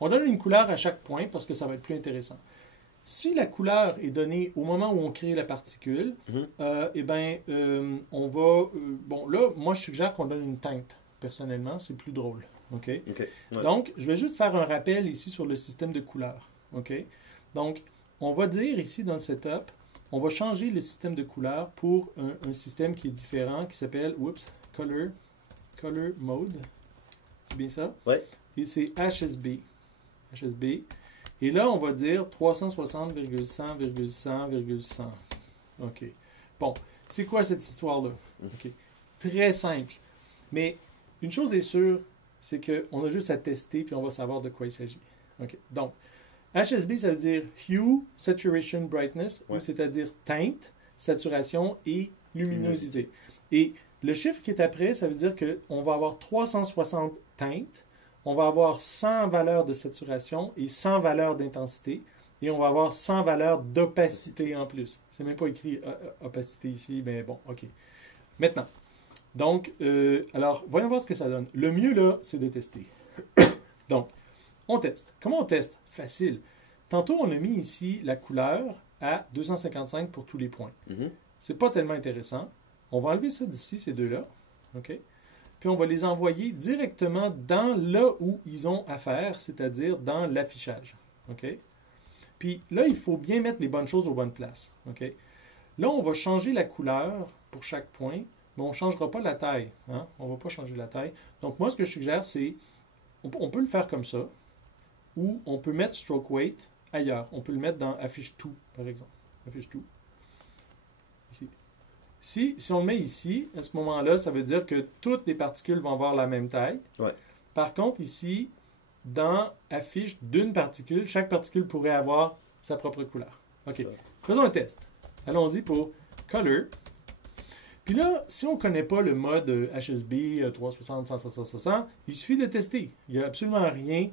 On donne une couleur à chaque point parce que ça va être plus intéressant. Si la couleur est donnée au moment où on crée la particule, eh bien, on va... bon, là, moi, je suggère qu'on donne une teinte. Personnellement, c'est plus drôle. OK? OK. Ouais. Donc, je vais juste faire un rappel ici sur le système de couleurs. OK? Donc, on va dire ici dans le setup, on va changer le système de couleurs pour un système qui est différent, qui s'appelle, color mode. C'est bien ça? Ouais. Et c'est HSB. HSB. Et là, on va dire 360,100,100,100. OK. Bon, c'est quoi cette histoire-là? OK. Très simple. Mais une chose est sûre, c'est qu'on a juste à tester puis on va savoir de quoi il s'agit. OK. Donc, HSB, ça veut dire Hue, Saturation, Brightness, c'est-à-dire teinte, saturation et luminosité. Et le chiffre qui est après, ça veut dire qu'on va avoir 360 teintes, on va avoir 100 valeurs de saturation et 100 valeurs d'intensité, et on va avoir 100 valeurs d'opacité en plus. C'est même pas écrit opacité ici, mais bon, OK. Maintenant, donc, alors, voyons voir ce que ça donne. Le mieux, là, c'est de tester. Donc, on teste. Comment on teste? Facile. Tantôt, on a mis ici la couleur à 255 pour tous les points. C'est pas tellement intéressant. On va enlever ça d'ici, ces deux-là. OK? Puis on va les envoyer directement dans là où ils ont à faire, c'est-à-dire dans l'affichage. OK? Puis là, il faut bien mettre les bonnes choses aux bonnes places. OK? Là, on va changer la couleur pour chaque point, mais on ne changera pas la taille. Hein? On ne va pas changer la taille. Donc, moi, ce que je suggère, c'est, on peut le faire comme ça, ou on peut mettre stroke weight ailleurs. On peut le mettre dans affiche tout, par exemple. Affiche tout. Ici. Si on le met ici, à ce moment-là, ça veut dire que toutes les particules vont avoir la même taille. Ouais. Par contre, ici, dans affiche d'une particule, chaque particule pourrait avoir sa propre couleur. OK. Faisons un test. Allons-y pour Color. Puis là, si on ne connaît pas le mode HSB 360, 100, 100, 100, 100, il suffit de tester. Il n'y a absolument rien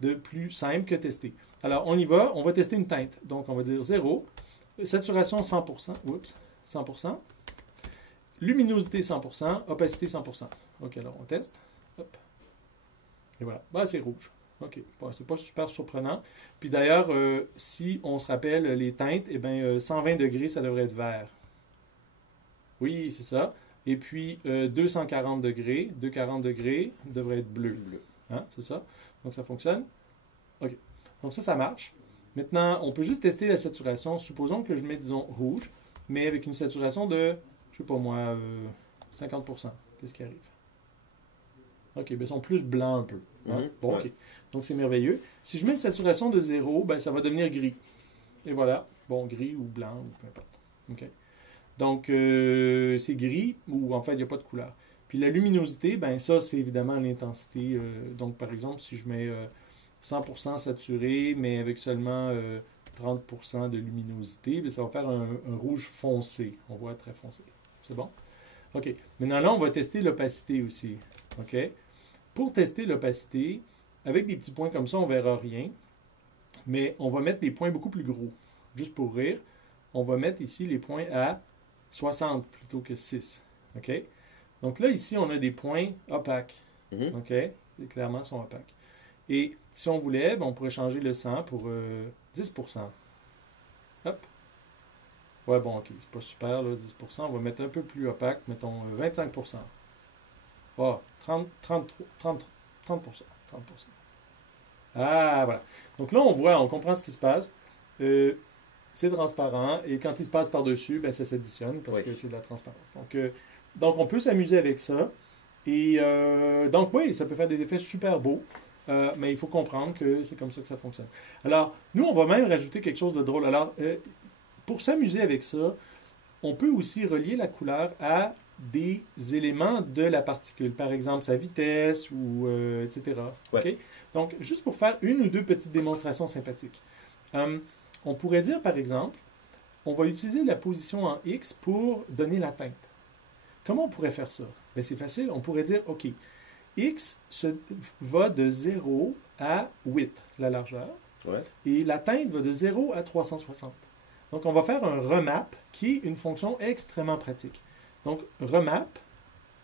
de plus simple que tester. Alors, on y va. On va tester une teinte. Donc, on va dire 0. Saturation 100%. 100%. Luminosité 100%. Opacité 100%. OK, alors on teste. Hop. Et voilà. Ben, c'est rouge. OK. Bon, c'est pas super surprenant. Puis d'ailleurs, si on se rappelle les teintes, eh bien, 120 degrés, ça devrait être vert. Oui, c'est ça. Et puis, 240 degrés, 240 degrés devrait être bleu. Hein? C'est ça? Donc, ça fonctionne. OK. Donc, ça marche. Maintenant, on peut juste tester la saturation. Supposons que je mets, disons, rouge, mais avec une saturation de, je sais pas moi, 50%. Qu'est-ce qui arrive? OK, bien, ils sont plus blancs un peu. Hein? Bon, OK. Donc, c'est merveilleux. Si je mets une saturation de 0, ben, ça va devenir gris. Et voilà. Bon, gris ou blanc, ou peu importe. OK. Donc, c'est gris, ou en fait, il n'y a pas de couleur. Puis la luminosité, ben ça, c'est évidemment l'intensité. Donc, par exemple, si je mets 100% saturé, mais avec seulement 30% de luminosité, bien, ça va faire un rouge foncé. On voit très foncé. C'est bon? OK. Maintenant, là, on va tester l'opacité aussi. OK? Pour tester l'opacité, avec des petits points comme ça, on ne verra rien. Mais on va mettre des points beaucoup plus gros. Juste pour rire, on va mettre ici les points à 60 plutôt que 6. OK? Donc là, ici, on a des points opaques. OK? Et clairement, ils sont opaques. Et si on voulait, ben, on pourrait changer le 100 pour 10%. Hop. Ouais, bon, OK. C'est pas super, là, 10%. On va mettre un peu plus opaque. Mettons 25%. Oh, 30%. Ah, voilà. Donc là, on voit, on comprend ce qui se passe. C'est transparent et quand il se passe par-dessus, ben, ça s'additionne parce que c'est de la transparence. Donc, on peut s'amuser avec ça. Et donc, oui, ça peut faire des effets super beaux, mais il faut comprendre que c'est comme ça que ça fonctionne. Alors, nous, on va même rajouter quelque chose de drôle. Alors, pour s'amuser avec ça, on peut aussi relier la couleur à des éléments de la particule. Par exemple, sa vitesse ou etc. Ouais. Okay? Donc, juste pour faire une ou deux petites démonstrations sympathiques. On pourrait dire, par exemple, on va utiliser la position en X pour donner la teinte. Comment on pourrait faire ça? Bien, c'est facile. On pourrait dire, OK, X va de 0 à 8, la largeur. Ouais. Et la teinte va de 0 à 360. Donc, on va faire un remap qui est une fonction extrêmement pratique. Donc, remap,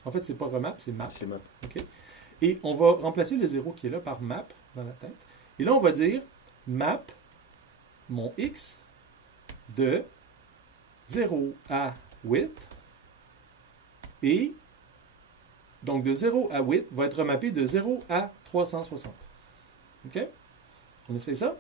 en fait, c'est pas remap, c'est map. C'est map. OK? Et on va remplacer le 0 qui est là par map dans la teinte. Et là, on va dire map mon x de 0 à 8. Et donc de 0 à 8 va être mappé de 0 à 360. OK? On essaye ça?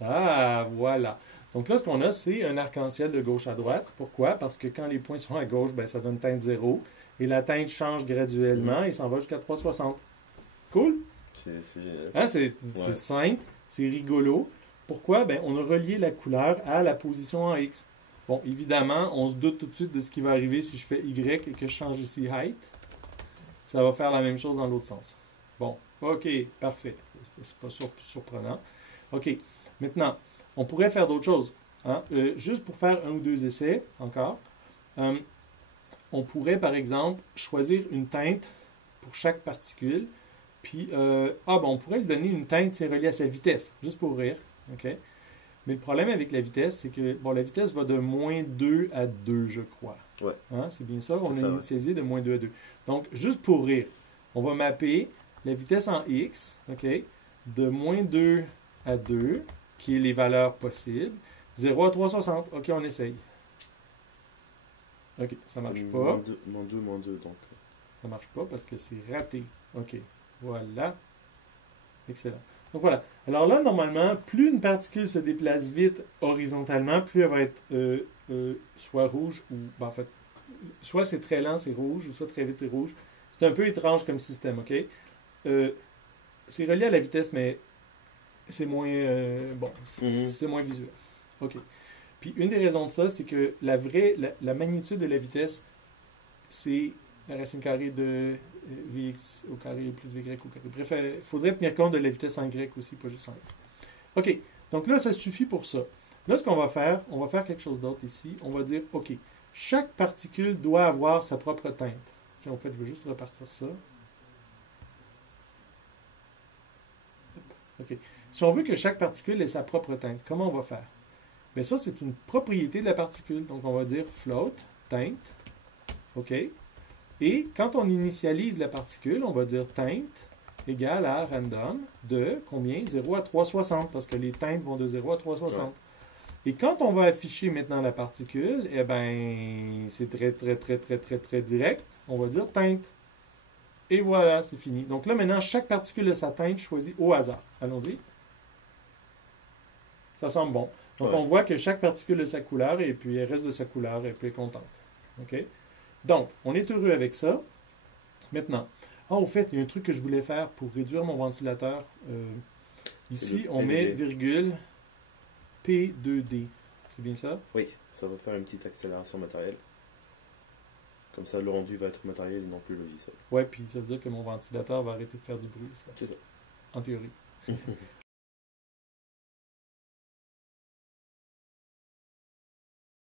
Ah, voilà. Donc là, ce qu'on a, c'est un arc-en-ciel de gauche à droite. Pourquoi? Parce que quand les points sont à gauche, ben, ça donne teinte 0. Et la teinte change graduellement et s'en va jusqu'à 360. Cool? C'est génial. Hein, c'est simple, c'est rigolo. Pourquoi? Ben, on a relié la couleur à la position en X. Bon, évidemment, on se doute tout de suite de ce qui va arriver si je fais Y et que je change ici height. Ça va faire la même chose dans l'autre sens. Bon, OK, parfait. C'est pas surprenant. OK, maintenant, on pourrait faire d'autres choses. Hein? Juste pour faire un ou deux essais, encore, on pourrait, par exemple, choisir une teinte pour chaque particule. Puis, on pourrait lui donner une teinte reliée à sa vitesse, juste pour rire. OK? Mais le problème avec la vitesse, c'est que, bon, la vitesse va de moins 2 à 2, je crois. Ouais. Hein? C'est bien ça? On C'est a ça, initialisé de moins 2 à 2. Donc, juste pour rire, on va mapper la vitesse en x, OK, de moins 2 à 2, qui est les valeurs possibles, 0 à 360. OK, on essaye. OK, ça marche pas. Moins 2, donc. Ça marche pas parce que c'est raté. OK, voilà. Excellent. Donc voilà. Alors là, normalement, plus une particule se déplace vite horizontalement, plus elle va être soit rouge ou... Ben, en fait, soit c'est très lent, c'est rouge, ou soit très vite, c'est rouge. C'est un peu étrange comme système, OK? C'est relié à la vitesse, mais c'est moins... c'est moins visuel. OK. Puis une des raisons de ça, c'est que la magnitude de la vitesse, c'est la racine carrée de Vx au carré plus Vy au carré. Bref, il faudrait tenir compte de la vitesse en Y aussi, pas juste en X. OK. Donc là, ça suffit pour ça. Là, ce qu'on va faire, on va faire quelque chose d'autre ici. On va dire, OK, chaque particule doit avoir sa propre teinte. Tiens, en fait, je veux juste repartir ça. OK. Si on veut que chaque particule ait sa propre teinte, comment on va faire? Bien, ça, c'est une propriété de la particule. Donc, on va dire float, teinte. OK. Et quand on initialise la particule, on va dire teinte égale à random de combien? 0 à 360, parce que les teintes vont de 0 à 360. Ouais. Et quand on va afficher maintenant la particule, eh bien, c'est très direct. On va dire teinte. Et voilà, c'est fini. Donc là, maintenant, chaque particule a sa teinte choisie au hasard. Allons-y. Ça semble bon. Donc, on voit que chaque particule a sa couleur et puis elle reste de sa couleur et puis elle est contente. OK? Donc, on est heureux avec ça. Maintenant, au fait, il y a un truc que je voulais faire pour réduire mon ventilateur. Ici, on met virgule P2D. C'est bien ça? Oui, ça va faire une petite accélération matérielle. Comme ça, le rendu va être matériel et non plus logiciel. Ouais, puis ça veut dire que mon ventilateur va arrêter de faire du bruit. C'est ça. En théorie.